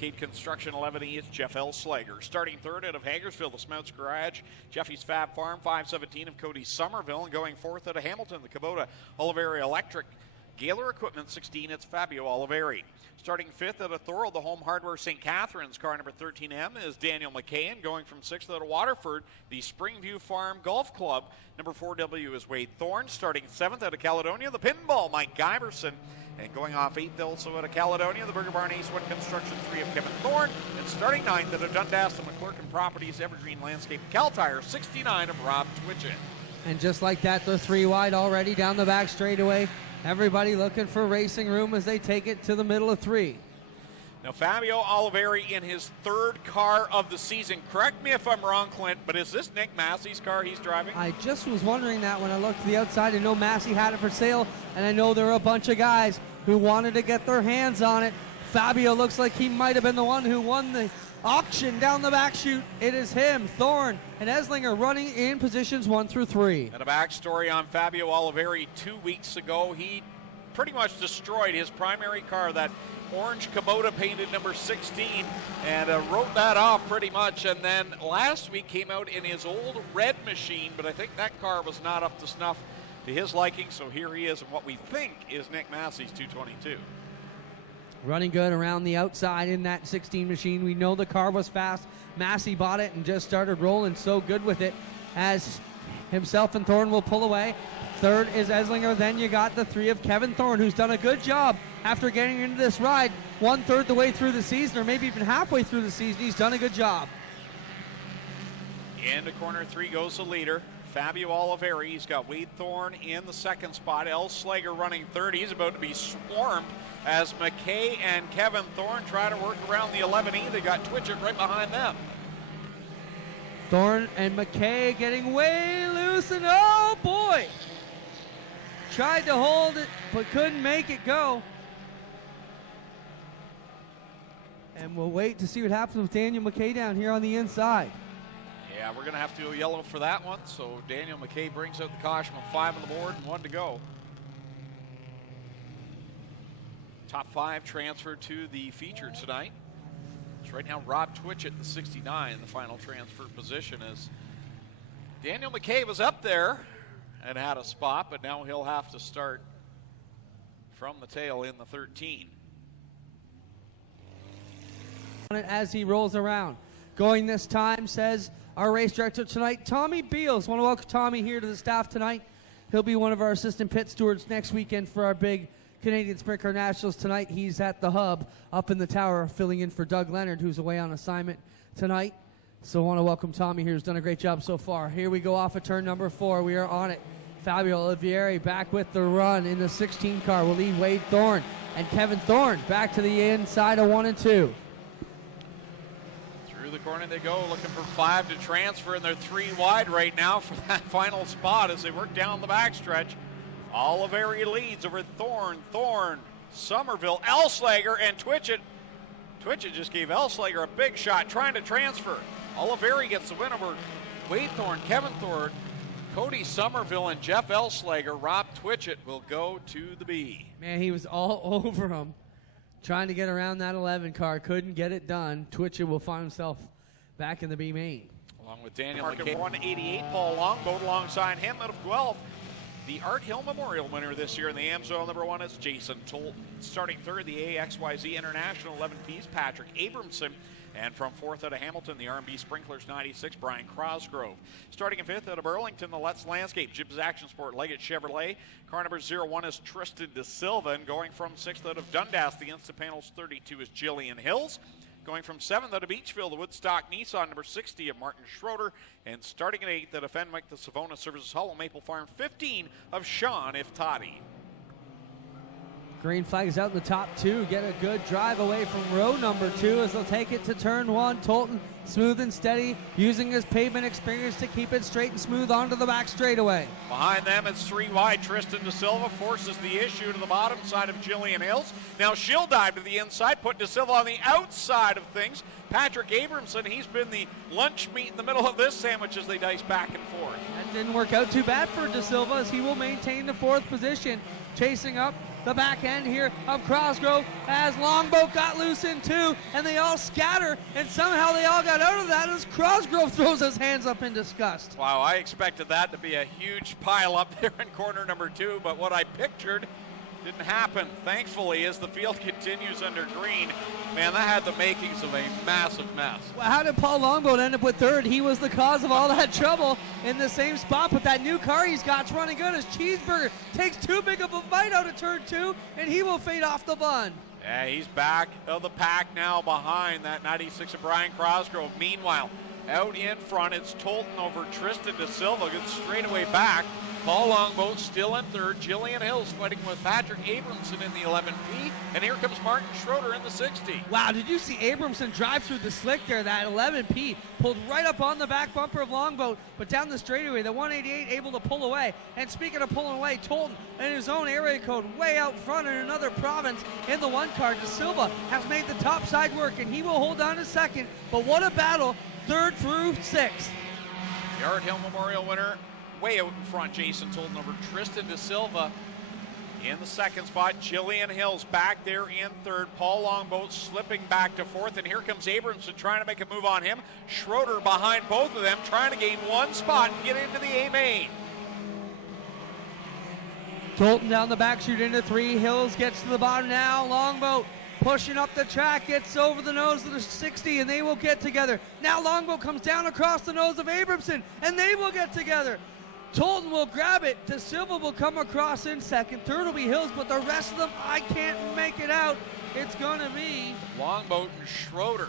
Cade Construction 11E, it's Jeff Elslager. Starting third out of Hagersville, the Smouts Garage, Jeffy's Fab Farm, 517 of Cody Somerville. And going fourth out of Hamilton, the Kubota Oliveri Electric. Gaylor Equipment 16, it's Fabio Oliveri. Starting fifth out of Thorold, the Home Hardware St. Catharines, car number 13M is Daniel McCain. Going from sixth out of Waterford, the Springview Farm Golf Club, number 4W is Wade Thorne. Starting seventh out of Caledonia, the Pinball, Mike Giverson. And going off eighth also out of Caledonia, the Burger Barn Ace 1 Construction 3 of Kevin Thorne. And starting ninth out of Dundas, the McClurkin Properties Evergreen Landscape Cal Tire 69 of Rob Twitchett. And just like that, they're three wide already down the back straightaway. Everybody looking for racing room as they take it to the middle of three. Now, Fabio Oliveri in his third car of the season. Correct me if I'm wrong, Clint, but is this Nick Massey's car he's driving? I just was wondering that when I looked to the outside. I know Massey had it for sale, and I know there were a bunch of guys who wanted to get their hands on it. Fabio looks like he might have been the one who won the auction down the back chute. It is him, Thorne, and Eslinger running in positions 1 through 3. And a backstory on Fabio Oliveri 2 weeks ago. He pretty much destroyed his primary car, that orange Kubota painted number 16, and wrote that off pretty much. And then last week came out in his old red machine, but I think that car was not up to snuff to his liking. So here he is in what we think is Nick Massey's 222. Running good around the outside in that 16 machine. We know the car was fast. Massey bought it and just started rolling so good with it as himself and Thorne will pull away. Third is Eslinger. Then you got the three of Kevin Thorne, who's done a good job after getting into this ride 1/3 the way through the season, or maybe even halfway through the season. He's done a good job. Into corner 3 goes the leader, Fabio Oliveri. He's got Wade Thorne in the second spot. Elslager running third. He's about to be swarmed as McKay and Kevin Thorne try to work around the 11E. They got Twitchett right behind them. Thorne and McKay getting way loose, and oh boy! Tried to hold it, but couldn't make it go. And we'll wait to see what happens with Daniel McKay down here on the inside. Yeah, we're going to have to go yellow for that one. So Daniel McKay brings out the caution with 5 on the board and 1 to go. Top 5 transferred to the feature tonight. It's right now Rob Twitchett, the 69, in the final transfer position, as Daniel McKay was up there and had a spot, but now he'll have to start from the tail in the 13. As he rolls around. Going this time, says our race director tonight, Tommy Beals. Want to welcome Tommy here to the staff tonight. He'll be one of our assistant pit stewards next weekend for our big Canadian Sprint Car Nationals. Tonight he's at the hub up in the tower filling in for Doug Leonard, who's away on assignment tonight. So I want to welcome Tommy here, who's done a great job so far. Here we go off of turn number 4. We are on it. Fabio Oliveri back with the run in the 16 car. Will lead Wade Thorne and Kevin Thorne back to the inside of 1 and 2. Through the corner they go, looking for 5 to transfer, and they're 3 wide right now for that final spot as they work down the backstretch. Oliveri leads over Thorne, Somerville, Elslager, and Twitchett. Twitchett just gave Elslager a big shot trying to transfer. Oliveri gets the win over Wade Thorne, Kevin Thorne, Cody Somerville, and Jeff Elslager. Rob Twitchett will go to the B. Man, he was all over him trying to get around that 11 car. Couldn't get it done. Twitchett will find himself back in the B main. Along with Daniel McKay. 188, Paul Longboat alongside him out of Guelph. The Art Hill Memorial winner this year in the AMSOIL number 1 is Jason Tolton. Starting third, the AXYZ International 11Ps, Patrick Abramson. And from fourth out of Hamilton, the R&B Sprinklers 96, Brian Crosgrove. Starting in fifth out of Burlington, the Let's Landscape, Jibs Action Sport, Leggett Chevrolet. Car number 01 is Tristan De Silva. And going from sixth out of Dundas, the Instant Panels 32 is Jillian Hills. Going from 7th out of Beachville, the Woodstock Nissan number 60 of Martin Schroeder. And starting at 8th out of Fenwick, the Savona Services Hollow Maple Farm 15 of Sean Iftati. Green flag is out in the top 2. Get a good drive away from row number 2 as they'll take it to turn 1. Tolton smooth and steady, using his pavement experience to keep it straight and smooth onto the back straightaway. Behind them, it's 3 wide. Tristan De Silva forces the issue to the bottom side of Jillian Hills. Now she'll dive to the inside, put De Silva on the outside of things. Patrick Abramson, he's been the lunch meat in the middle of this sandwich as they dice back and forth. That didn't work out too bad for De Silva as he will maintain the 4th position, chasing up the back end here of Cosgrove as Longboat got loose in two, and they all scatter, and somehow they all got out of that as Cosgrove throws his hands up in disgust. Wow, I expected that to be a huge pile up there in corner number 2, but what I pictured didn't happen. Thankfully, as the field continues under green, man, that had the makings of a massive mess. Well, how did Paul Longboat end up with third? He was the cause of all that trouble in the same spot, but that new car he's got's running good as Cheeseburger takes too big of a bite out of turn 2, and he will fade off the bun. Yeah, he's back of the pack now behind that 96 of Brian Cosgrove. Meanwhile, out in front, it's Tolton over Tristan De Silva. Gets straightaway back. Paul Longboat still in third. Jillian Hills fighting with Patrick Abramson in the 11P. And here comes Martin Schroeder in the 60. Wow, did you see Abramson drive through the slick there? That 11P pulled right up on the back bumper of Longboat, but down the straightaway, the 188 able to pull away. And speaking of pulling away, Tolton in his own area code way out front in another province in the 1 car. De Silva has made the top side work, and he will hold on to second. But what a battle, 3rd through 6th. Yard Hill Memorial winner way out in front. Jason Tolton over Tristan De Silva in the 2nd spot. Jillian Hills back there in 3rd. Paul Longboat slipping back to 4th, and here comes Abramson trying to make a move on him. Schroeder behind both of them trying to gain 1 spot and get into the A main. Tolton down the back chute into 3. Hills gets to the bottom now. Longboat pushing up the track, gets over the nose of the 60, and they will get together. Now Longboat comes down across the nose of Abramson, and they will get together. Tolton will grab it. De Silva will come across in 2nd. 3rd will be Hills, but the rest of them, I can't make it out. It's going to be Longboat and Schroeder.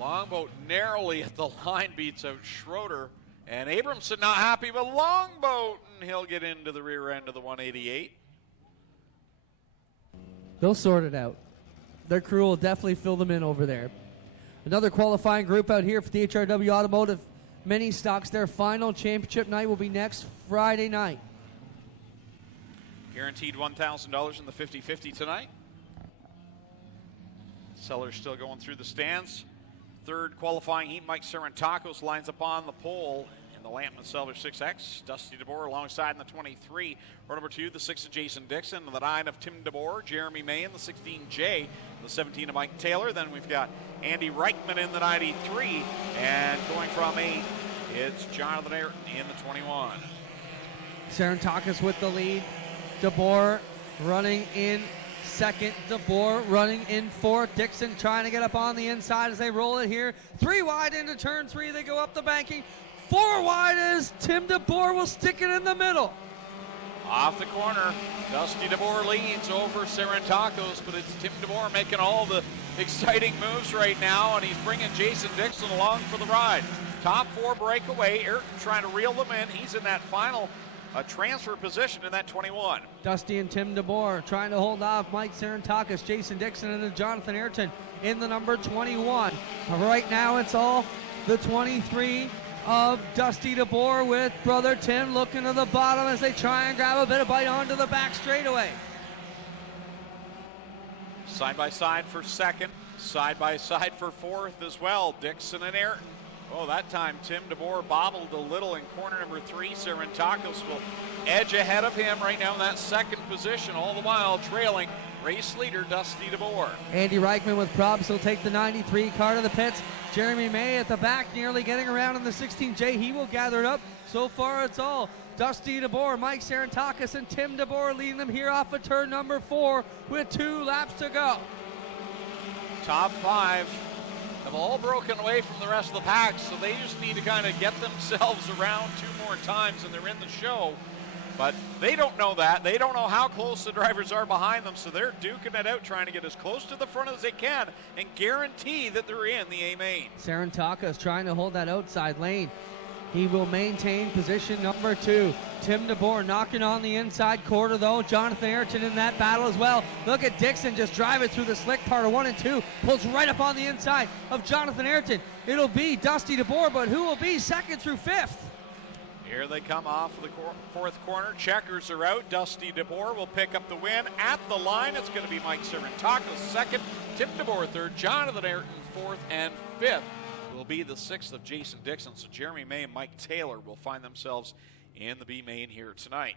Longboat narrowly at the line beats out Schroeder. And Abramson not happy with Longboat, and he'll get into the rear end of the 188. They'll sort it out. Their crew will definitely fill them in over there. Another qualifying group out here for the HRW Automotive Ministocks. Their final championship night will be next Friday night. Guaranteed $1,000 in the 50-50 tonight. Sellers still going through the stands. 3rd qualifying heat, Mike Serentakos lines up on the pole in the Lampman Sellers 6X. Dusty DeBoer alongside in the 23. Row number 2, the 6 of Jason Dixon. The 9 of Tim DeBoer. Jeremy May in the 16J. The 17 of Mike Taylor. Then we've got Andy Reichman in the 93. And going from 8, it's Jonathan Ayrton in the 21. Serentakis with the lead. DeBoer running in 2nd. DeBoer running in 4th. Dixon trying to get up on the inside as they roll it here. 3 wide into turn 3. They go up the banking. 4 wide as Tim DeBoer will stick it in the middle. Off the corner, Dusty DeBoer leads over Serentakos, but it's Tim DeBoer making all the exciting moves right now, and he's bringing Jason Dixon along for the ride. Top 4 breakaway. Ayrton trying to reel them in. He's in that final transfer position in that 21. Dusty and Tim DeBoer trying to hold off Mike Serentakis, Jason Dixon, and then Jonathan Ayrton in the number 21. Right now it's all the 23 of Dusty DeBoer with brother Tim looking to the bottom as they try and grab a bit of bite onto the back straightaway. Side by side for 2nd, side by side for 4th as well. Dixon and Ayrton. Oh, that time Tim DeBoer bobbled a little in corner number 3. Serentakos will edge ahead of him right now in that 2nd position, all the while trailing race leader Dusty DeBoer. Andy Reichman with props. He'll take the 93 car to the pits. Jeremy May at the back, nearly getting around in the 16J. He will gather it up. So far, it's all Dusty DeBoer, Mike Serentakis, and Tim DeBoer leading them here off of turn number 4 with 2 laps to go. Top 5 have all broken away from the rest of the pack, so they just need to kind of get themselves around 2 more times, and they're in the show. But they don't know that. They don't know how close the drivers are behind them, so they're duking it out, trying to get as close to the front as they can and guarantee that they're in the A main. Serentakis trying to hold that outside lane. He will maintain position number 2. Tim DeBoer knocking on the inside quarter, though. Jonathan Ayrton in that battle as well. Look at Dixon just driving through the slick part of 1 and 2. Pulls right up on the inside of Jonathan Ayrton. It'll be Dusty DeBoer, but who will be 2nd through 5th? Here they come off of the 4th corner. Checkers are out. Dusty DeBoer will pick up the win at the line. It's going to be Mike Serentakis 2nd, Tim DeBoer 3rd, Jonathan Ayrton 4th, and 5th will be the 6th of Jason Dixon. So Jeremy May and Mike Taylor will find themselves in the B main here tonight.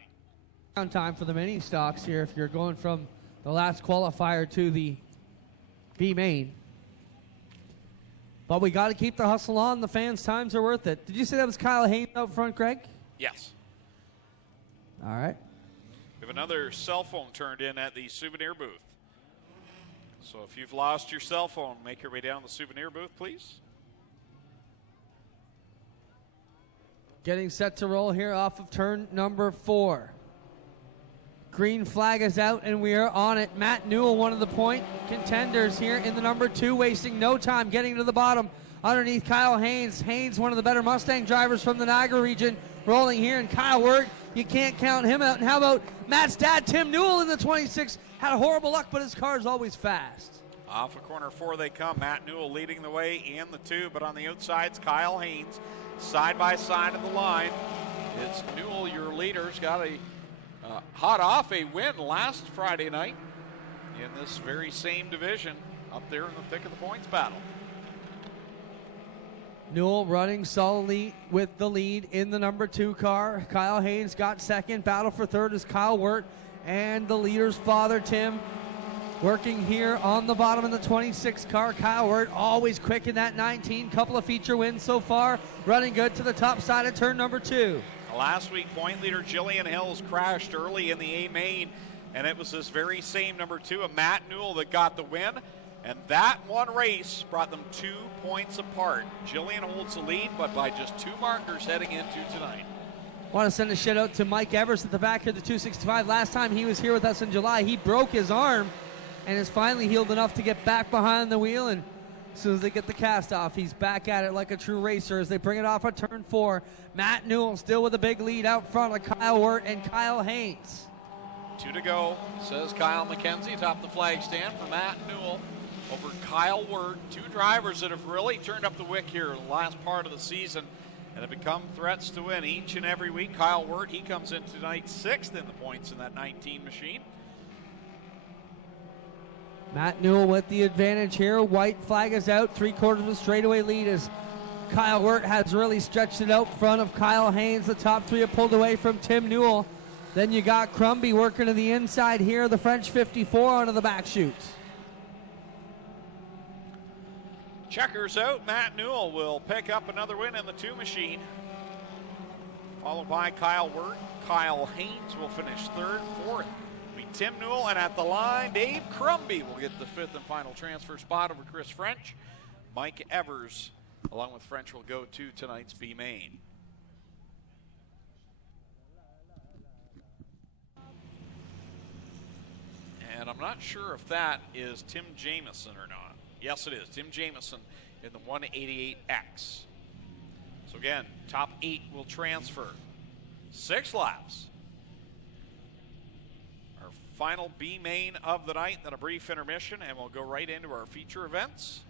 Time for the mini stocks here if you're going from the last qualifier to the B main. But we got to keep the hustle on. The fans' times are worth it. Did you say that was Kyle Haynes out front, Greg? Yes. All right. We have another cell phone turned in at the souvenir booth. So if you've lost your cell phone, make your way down the souvenir booth, please. Getting set to roll here off of turn number 4. Green flag is out, and we are on it. Matt Newell, one of the point contenders here in the number 2, wasting no time getting to the bottom underneath Kyle Haynes. Haynes, one of the better Mustang drivers from the Niagara region, rolling here, and Kyle Wirt, you can't count him out. And how about Matt's dad, Tim Newell, in the 26? Had horrible luck, but his car is always fast. Off of corner 4 they come. Matt Newell leading the way in the 2, but on the outside's Kyle Haynes. Side by side of the line. It's Newell, your leader's got a hot off a win last Friday night in this very same division up there in the thick of the points battle. Newell running solidly with the lead in the number 2 car. Kyle Haynes got second. Battle for third is Kyle Wirt and the leader's father, Tim, working here on the bottom in the 26 car. Kyle Wirt always quick in that 19. Couple of feature wins so far. Running good to the top side of turn number 2. Last week, point leader Jillian Hills crashed early in the A main, and it was this very same number 2, a Matt Newell, that got the win. And that one race brought them 2 points apart. Jillian holds the lead, but by just 2 markers heading into tonight. Want to send a shout out to Mike Evers at the back here, the 265. Last time he was here with us in July, he broke his arm and is finally healed enough to get back behind the wheel. And as soon as they get the cast off, he's back at it like a true racer as they bring it off at turn 4. Matt Newell still with a big lead out front of Kyle Wirt and Kyle Haynes. 2 to go, says Kyle McKenzie, atop the flag stand for Matt Newell over Kyle Wirt. 2 drivers that have really turned up the wick here in the last part of the season and have become threats to win each and every week. Kyle Wirt, he comes in tonight 6th in the points in that 19 machine. Matt Newell with the advantage here. White flag is out. 3/4 of a straightaway lead as Kyle Wirt has really stretched it out front of Kyle Haynes. The top 3 have pulled away from Tim Newell. Then you got Crumby working to the inside here. The French 54 onto the back chutes. Checkers out. Matt Newell will pick up another win in the 2 machine. Followed by Kyle Wirt. Kyle Haynes will finish 3rd, 4th. Tim Newell, and at the line, Dave Crumby will get the 5th and final transfer spot over Chris French. Mike Evers, along with French, will go to tonight's B main. And I'm not sure if that is Tim Jamieson or not. Yes, it is. Tim Jamieson in the 188X. So again, top 8 will transfer. 6 laps. Final B main of the night, then a brief intermission, and we'll go right into our feature events.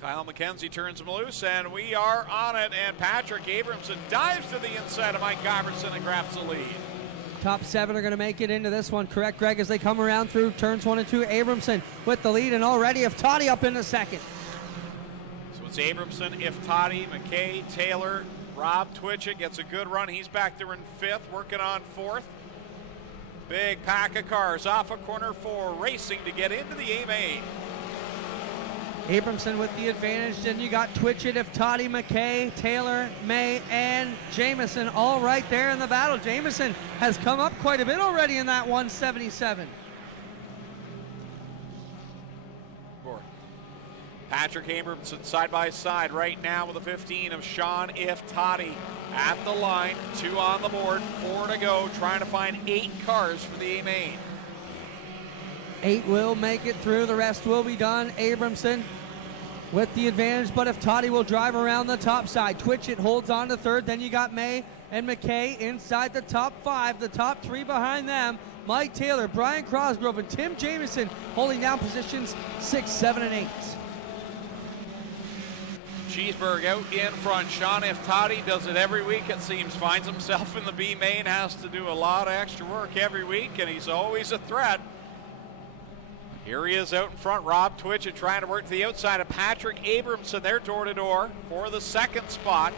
Kyle McKenzie turns him loose, and we are on it, and Patrick Abramson dives to the inside of Mike Iverson and grabs the lead. Top 7 are going to make it into this one, correct, Greg, as they come around through turns 1 and 2. Abramson with the lead, and already Iftati up in the 2nd. So it's Abramson, Iftati, McKay, Taylor, Rob Twitchett gets a good run. He's back there in 5th, working on 4th. Big pack of cars off of corner 4, racing to get into the A main. Abramson with the advantage. Then you got Twitchett, Iftati, McKay, Taylor, May, and Jamieson all right there in the battle. Jamieson has come up quite a bit already in that 177. Patrick Abramson side by side right now with the 15 of Sean Iftati at the line. 2 on the board, 4 to go, trying to find 8 cars for the A main. 8 will make it through, the rest will be done. Abramson with the advantage, but Iftati will drive around the top side. Twitchett holds on to 3rd, then you got May and McKay inside the top 5, the top 3 behind them. Mike Taylor, Brian Crosgrove, and Tim Jamieson holding down positions 6, 7, and 8. Cheeseburg out in front. Sean Iftati does it every week, it seems. Finds himself in the B main, has to do a lot of extra work every week, and he's always a threat. Here he is out in front. Rob Twitchett trying to work to the outside of Patrick Abramson. They're door to door for the 2nd spot.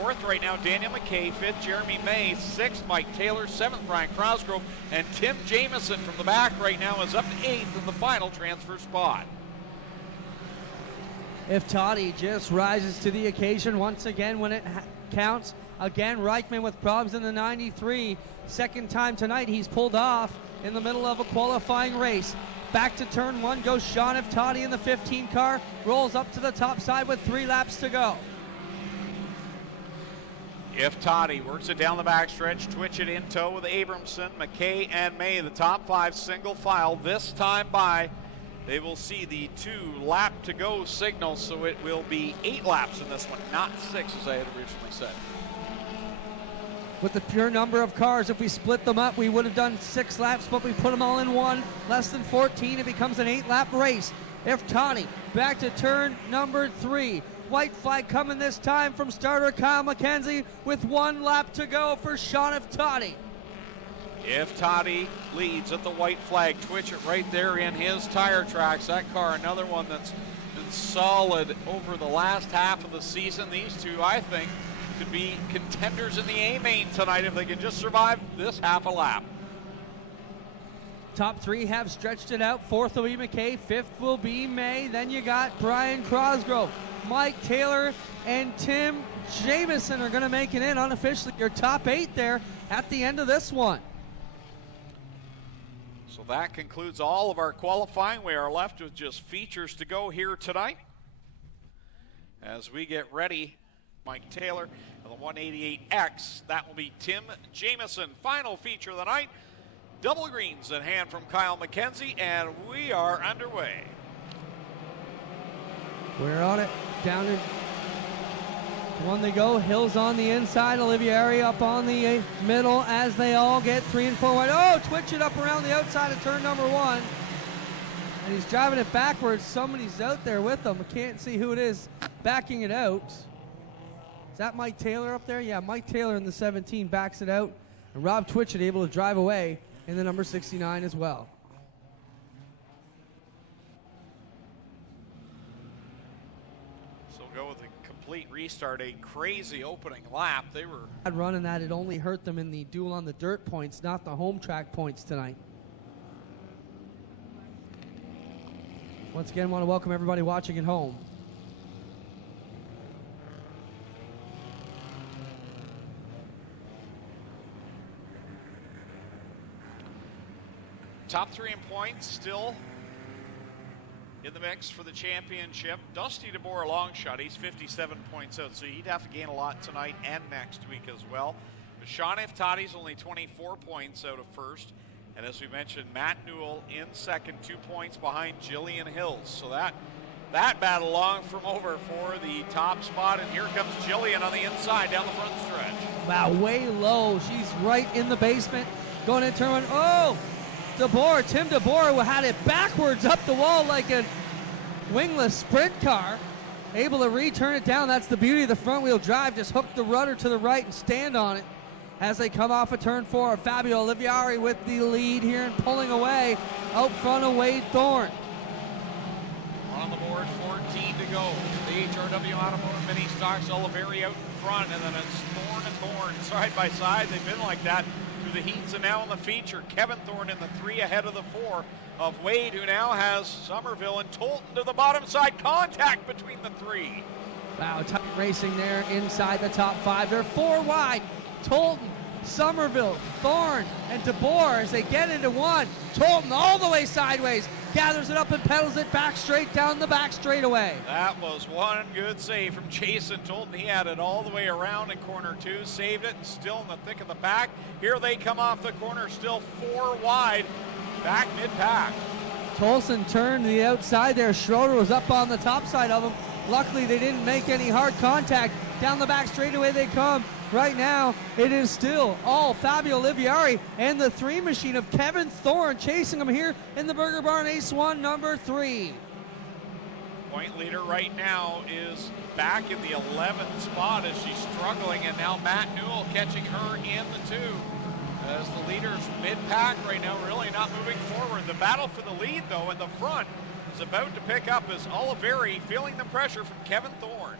Fourth right now, Daniel McKay. Fifth, Jeremy May. Sixth, Mike Taylor. Seventh, Brian Crosgrove. And Tim Jamieson from the back right now is up to eighth in the final transfer spot. If Toddy just rises to the occasion once again when it counts. Again, Reichman with problems in the 93. Second time tonight he's pulled off in the middle of a qualifying race. Back to turn one goes Sean F. Toddy in the 15 car. Rolls up to the top side with 3 laps to go. If Toddy works it down the backstretch, twitch it in tow with Abramson, McKay, and May. The top 5 single file this time by. They will see the 2 lap to go signal, so it will be 8 laps in this one, not 6 as I had originally said. With the pure number of cars, if we split them up, we would have done 6 laps, but we put them all in one. Less than 14, it becomes an 8-lap race. If Toddy back to turn number 3. White flag coming this time from starter Kyle McKenzie with 1 lap to go for Sean F. Toddy. If Toddy leads at the white flag, twitch it right there in his tire tracks. That car, another one that's been solid over the last half of the season. These two, I think, could be contenders in the A-main tonight if they can just survive this half a lap. Top 3 have stretched it out. Fourth will be McKay, fifth will be May. Then you got Brian Crosgrove, Mike Taylor, and Tim Jamieson are going to make it in unofficially. Your top 8 there at the end of this one. So that concludes all of our qualifying. We are left with just features to go here tonight. As we get ready, Mike Taylor and the 188X. That will be Tim Jamieson. Final feature of the night. Double greens at hand from Kyle McKenzie, and we are underway. We're on it. Down in one they go. Hills on the inside. Olivieri up on the middle as they all get 3 and 4 wide. Oh, twitch it up around the outside of turn number 1. And he's driving it backwards. Somebody's out there with him. I can't see who it is backing it out. Is that Mike Taylor up there? Yeah, Mike Taylor in the 17 backs it out. And Rob Twitchett able to drive away in the number 69 as well. So go with a complete restart, a crazy opening lap. They were running that. It only hurt them in the duel on the dirt points, not the home track points tonight. Once again, want to welcome everybody watching at home. top 3 in points, still in the mix for the championship. Dusty DeBoer, a long shot. He's 57 points out, so he'd have to gain a lot tonight and next week as well. But Sean F. Toddy's only 24 points out of first. And as we mentioned, Matt Newell in second, 2 points behind Jillian Hills. So that battle along from over for the top spot. And here comes Jillian on the inside down the front stretch. Wow, way low. She's right in the basement. Going into turn 1. Oh! DeBoer, Tim DeBoer had it backwards up the wall like a wingless sprint car. Able to return it down. That's the beauty of the front wheel drive. Just hook the rudder to the right and stand on it as they come off of turn 4. Fabio Olivieri with the lead here and pulling away out front of Wade Thorne. On the board, 14 to go. The HRW Automotive Ministocks, Olivieri out in front, and then it's Thorne and Thorne side by side. They've been like that through the heats and now in the feature. Kevin Thorne in the 3 ahead of the 4 of Wade, who now has Somerville and Tolton to the bottom side. Contact between the 3. Wow, tight racing there inside the top 5. They're 4 wide. Tolton, Somerville, Thorne, and DeBoer as they get into 1. Tolton all the way sideways. Gathers it up and pedals it back straight down the back straightaway. That was one good save from Jason Tolton. He had it all the way around in corner 2, saved it, still in the thick of the pack. Here they come off the corner, still 4 wide, back mid-pack. Tolson turned to the outside there. Schroeder was up on the top side of him. Luckily, they didn't make any hard contact. Down the back straightaway they come. Right now, it is still all Fabio Olivieri and the 3 machine of Kevin Thorne chasing him here in the Burger Barn Ace 1, number 3. Point leader right now is back in the 11th spot as she's struggling, and now Matt Newell catching her in the 2. As the leader's mid-pack right now, really not moving forward. The battle for the lead, though, in the front is about to pick up as Olivieri feeling the pressure from Kevin Thorne.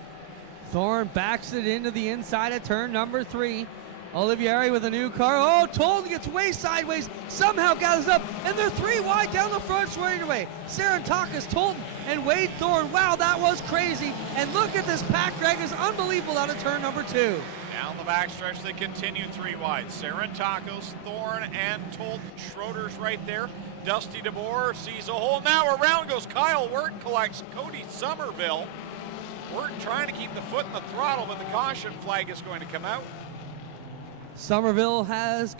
Thorne backs it into the inside of turn number 3. Olivieri with a new car. Oh, Tolton gets way sideways, somehow gathers up, and they're 3 wide down the front straightaway. Sarantakis, Tolton, and Wade Thorne. Wow, that was crazy. And look at this pack, Greg, is unbelievable out of turn number 2. Down the backstretch, they continue 3 wide. Sarantakis, Thorne, and Tolton. Schroeder's right there. Dusty DeBoer sees a hole. Now around goes Kyle Wirt, collects Cody Somerville. Wirt trying to keep the foot in the throttle, but the caution flag is going to come out. Somerville has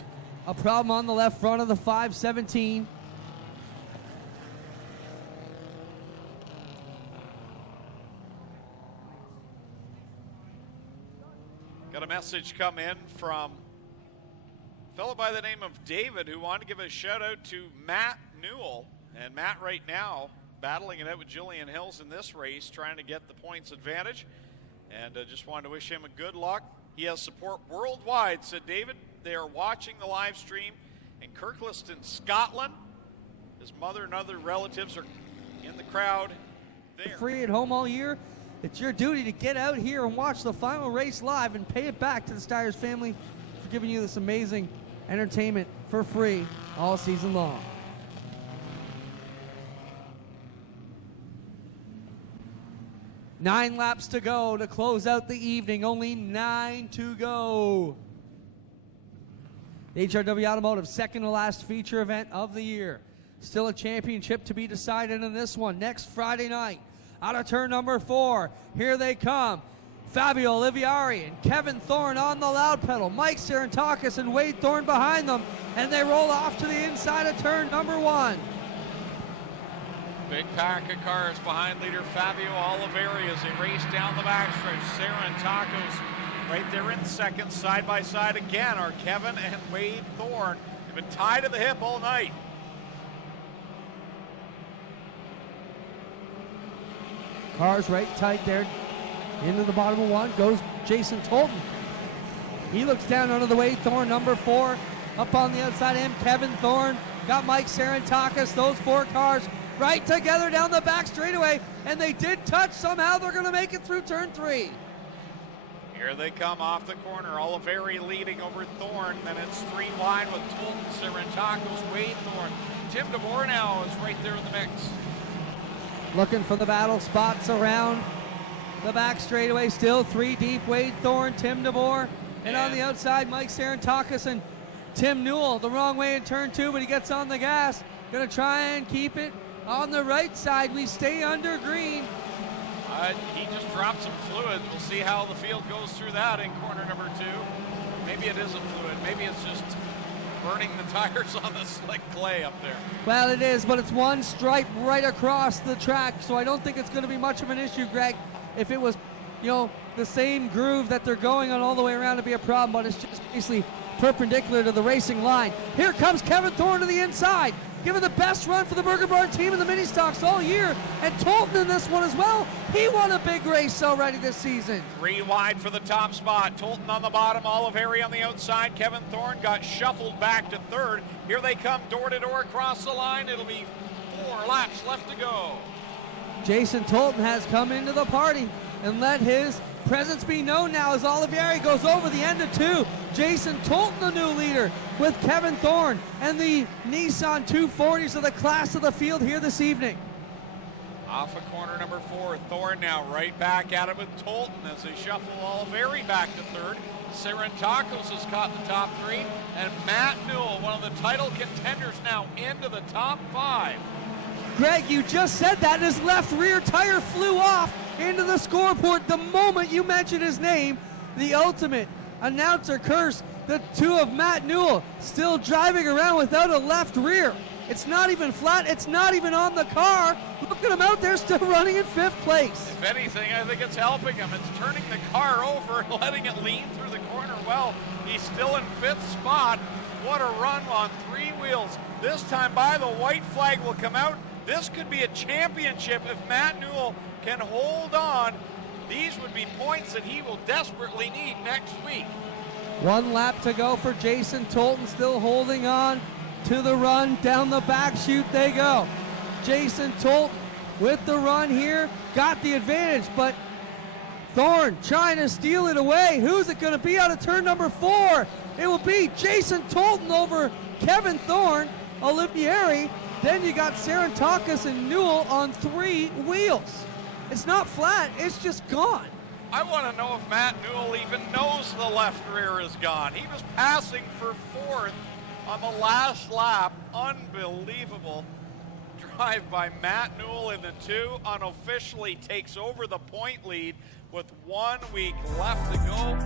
a problem on the left front of the 517. Got a message come in from a fellow by the name of David who wanted to give a shout out to Matt Newell. And Matt right now battling it out with Julian Hills in this race, trying to get the points advantage. And just wanted to wish him a good luck. He has support worldwide, said David. They are watching the live stream in Kirkliston, Scotland. His mother and other relatives are in the crowd there. Free at home all year. It's your duty to get out here and watch the final race live and pay it back to the Styres family for giving you this amazing entertainment for free all season long. Nine laps to go to close out the evening. Only 9 to go. The HRW Automotive second to last feature event of the year. Still a championship to be decided in this one next Friday night. Out of turn number 4, here they come. Fabio Olivieri and Kevin Thorne on the loud pedal. Mike Sarantakis and Wade Thorne behind them. And they roll off to the inside of turn number 1. Big pack of cars behind leader Fabio Olivieri as they race down the backstretch. Sarantakis right there in second. Side by side again are Kevin and Wade Thorne. They've been tied to the hip all night. Cars right tight there. Into the bottom of 1 goes Jason Tolton. He looks down under the Wade Thorne, number 4. Up on the outside of him, Kevin Thorne. Got Mike Sarantakis. Those 4 cars right together down the back straightaway, and they did touch. Somehow they're going to make it through turn 3. Here they come off the corner. Olivieri leading over Thorne. Then it's 3 wide with Tolton, Sarantakis, Wade Thorne. Tim DeBoer now is right there in the mix. Looking for the battle spots around the back straightaway. Still 3 deep. Wade Thorne, Tim DeBoer, and on the outside, Mike Sarantakis and Tim Newell. The wrong way in turn 2, but he gets on the gas. Going to try and keep it on the right side. We stay under green. He just dropped some fluid. We'll see how the field goes through that in corner number 2. Maybe it isn't fluid. Maybe it's just burning the tires on the slick clay up there. Well, it is, but it's 1 stripe right across the track, so I don't think it's going to be much of an issue, Greg. If it was, the same groove that they're going on all the way around, to be a problem, but it's just basically perpendicular to the racing line. Here comes Kevin Thorne to the inside, giving the best run for the Burger Barn team in the Ministocks all year, and Tolton in this one as well. He won a big race already this season. 3 wide for the top spot. Tolton on the bottom, Olivieri on the outside. Kevin Thorne got shuffled back to 3rd. Here they come door to door across the line. It'll be 4 laps left to go. Jason Tolton has come into the party and let his presence be known now as Olivieri goes over the end of 2. Jason Tolton, the new leader, with Kevin Thorne and the Nissan 240s of the class of the field here this evening. Off of corner number 4, Thorne now right back at it with Tolton as they shuffle Olivieri back to 3rd. Sarantakis has caught the top 3, and Matt Newell, one of the title contenders, now into the top 5. Greg, you just said that, and his left rear tire flew off into the scoreboard the moment you mentioned his name. The ultimate announcer curse, the 2 of Matt Newell still driving around without a left rear. It's not even flat, it's not even on the car. Look at him out there still running in 5th place. If anything, I think it's helping him. It's turning the car over and letting it lean through the corner well. He's still in 5th spot. What a run on 3 wheels. This time by the white flag will come out. This could be a championship if Matt Newell can hold on. These would be points that he will desperately need next week. 1 lap to go for Jason Tolton, still holding on to the run. Down the back chute they go. Jason Tolton with the run here, got the advantage, but Thorne trying to steal it away. Who's it going to be out of turn number 4? It will be Jason Tolton over Kevin Thorne, Olivieri. Then you got Sarantakis and Newell on 3 wheels. It's not flat, it's just gone. I want to know if Matt Newell even knows the left rear is gone. He was passing for 4th on the last lap. Unbelievable drive by Matt Newell in the 2. Unofficially takes over the point lead with 1 week left to go.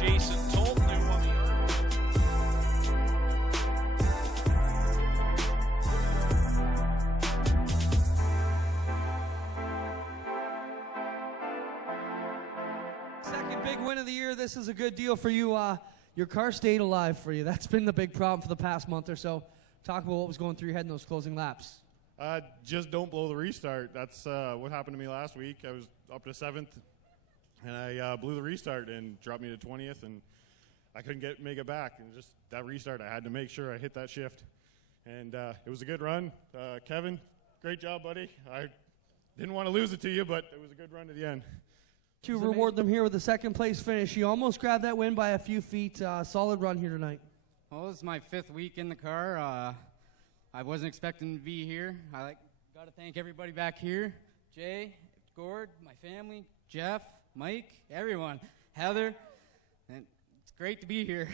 Jason Tolton, who won the yard. Second big win of the year. This is a good deal for you. Your car stayed alive for you. That's been the big problem for the past month or so. Talk about what was going through your head in those closing laps. Just don't blow the restart. That's what happened to me last week. I was up to 7th, and I blew the restart and dropped me to 20th, and I couldn't make it back. And just that restart, I had to make sure I hit that shift. And it was a good run. Kevin, great job, buddy. I didn't want to lose it to you, but it was a good run to the end. To reward them here with a second place finish. You almost grabbed that win by a few feet. Solid run here tonight. Well, this is my 5th week in the car. I wasn't expecting to be here. I got to thank everybody back here. Jay, Gord, my family, Jeff, Mike, everyone, Heather. And it's great to be here.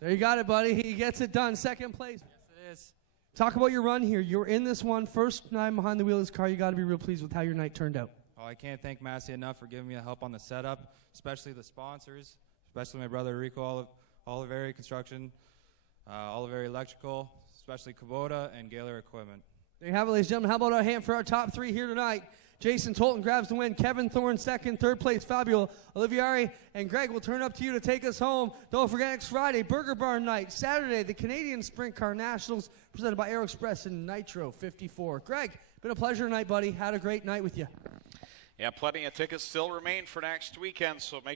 There you got it, buddy. He gets it done. Second place. Yes, it is. Talk about your run here. You're in this one. First time behind the wheel of this car. You got to be real pleased with how your night turned out. Oh, I can't thank Massey enough for giving me the help on the setup, especially the sponsors, especially my brother Rico Olivieri Construction, Olivieri Electrical, especially Kubota and Gaylor Equipment. There you have it, ladies and gentlemen. How about a hand for our top 3 here tonight? Jason Tolton grabs the win. Kevin Thorne second. Third place, Fabio Olivieri. And Greg, we'll turn it up to you to take us home. Don't forget next Friday, Burger Barn Night. Saturday, the Canadian Sprint Car Nationals presented by Aero Express and Nitro 54. Greg, been a pleasure tonight, buddy. Had a great night with you. Yeah, plenty of tickets still remain for next weekend, so make